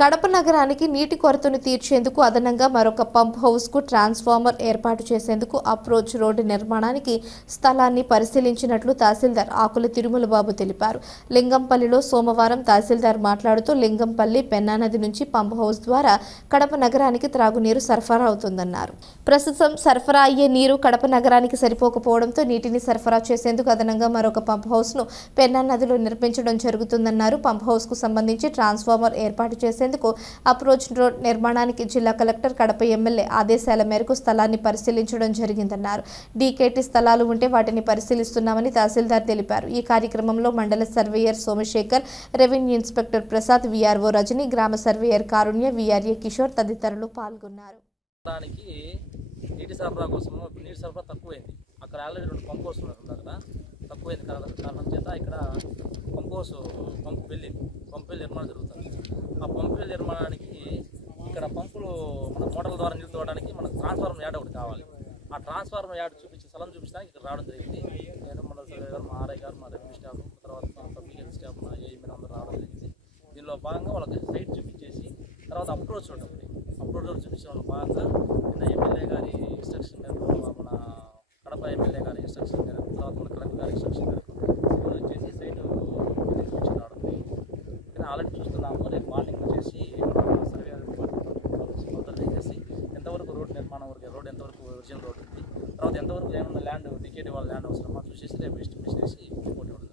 కడప నగరానికి నీటి కొరతను తీర్చేందుకు అదనంగా మరొక పంప్ హౌస్కు ట్రాన్స్ఫార్మర్ ఏర్పాటు చేసేందుకు అప్రోచ్ రోడ్డు నిర్మాణానికి స్థలాన్ని పరిశీలించినట్లు తహసీల్దార్ ఆకుల తిరుమల బాబు తెలిపారు. లింగంపల్లిలో సోమవారం తహసీల్దార్ మాట్లాడుతూ లింగంపల్లి పెన్నా నది నుంచి పంప్ హౌస్ ద్వారా కడప నగరానికి త్రాగునీరు సరఫరా అవుతుందన్నారు. ప్రస్తుతం సరఫరా అయ్యే నీరు కడప నగరానికి సరిపోకపోవడంతో నీటిని సరఫరా చేసేందుకు అదనంగా మరొక పంప్ హౌస్ను పెన్నా నదిలో నిర్మించడం జరుగుతుందన్నారు. పంప్ హౌస్కు సంబంధించి ట్రాన్స్ఫార్మర్ ఏర్పాటు చేసేందుకు అప్రోచ్ రోడ్ నిర్మాణానికి జిల్లా కలెక్టర్ కడప ఎమ్మెల్యే ఆదేశాల మేరకు స్థలాన్ని పరిశీలించడం జరిగిందన్నారు. డీకేటీ స్థలాలు ఉంటే వాటిని పరిశీలిస్తున్నామని తహసీల్దార్ తెలిపారు. ఈ కార్యక్రమంలో మండల surveyor Somashekhar, revenue inspector Prasad, VRO Rajani, గ్రామ సర్వేయర్ కారుణ్య, వీఆర్ఏ కిషోర్ తదితరులు పాల్గొన్నారు. నీటి సరఫరా కోసం నీటి సరఫరా తక్కువైంది. అక్కడ ఆల్రెడీ 2 పంప్ హౌస్ ఉన్నారు కదా, తక్కువైంది కారణం చేత ఇక్కడ పంపు వెల్ నిర్మాణం జరుగుతుంది. ఆ పంపు వెల్ నిర్మాణానికి ఇక్కడ పంపులు మన మోటార్ల ద్వారా నీళ్ళు తోవడానికి మన ట్రాన్స్ఫార్మర్ యాడ్ ఒకటి కావాలి. ఆ ట్రాన్స్ఫార్మర్ యాడ్ స్థలం చూపించడానికి ఇక్కడ రావడం జరిగింది. నేను మండల సర్వే గారు, మా ఆర్ఐ గారు, మా రెవెన్యూ స్టాఫ్, తర్వాత మా పబ్లిక్ హెల్త్ స్టాఫ్, మా ఏఈ మీద అందరూ రావడం జరిగింది. దీనిలో భాగంగా వాళ్ళకి సైట్ చూపించేసి తర్వాత అప్రోచ్ రోడ్ చూపించడం భాగంగా నిన్న ఎమ్మెల్యే గారి ఇన్స్ట్రక్షన్ మేరకు, మన కడప ఎమ్మెల్యే గారి ఇన్స్ట్రక్షన్ మేరకు, తర్వాత మన కలెక్టర్ గారి ఇన్స్ట్రక్షన్ మేరకు వచ్చేసి సైట్ చూపించి రావడం జరిగింది. కానీ ఆల్రెడీ చూస్తున్నాము. రేపు మార్నింగ్ వచ్చేసి సర్వే డిపార్ట్మెంట్ చేసి ఎంతవరకు రోడ్ నిర్మాణం వరకు రోడ్ ఎంతవరకు ఒరిజినల్ రోడ్ ఉంది, తర్వాత ఎంతవరకు ఏమన్నా ల్యాండ్ డికేటీ వాళ్ళ ల్యాండ్ అవసరమా చూసేసి రేపు ఎస్టిమేషన్ వేసి రిపోర్ట్ ఇవ్వడం.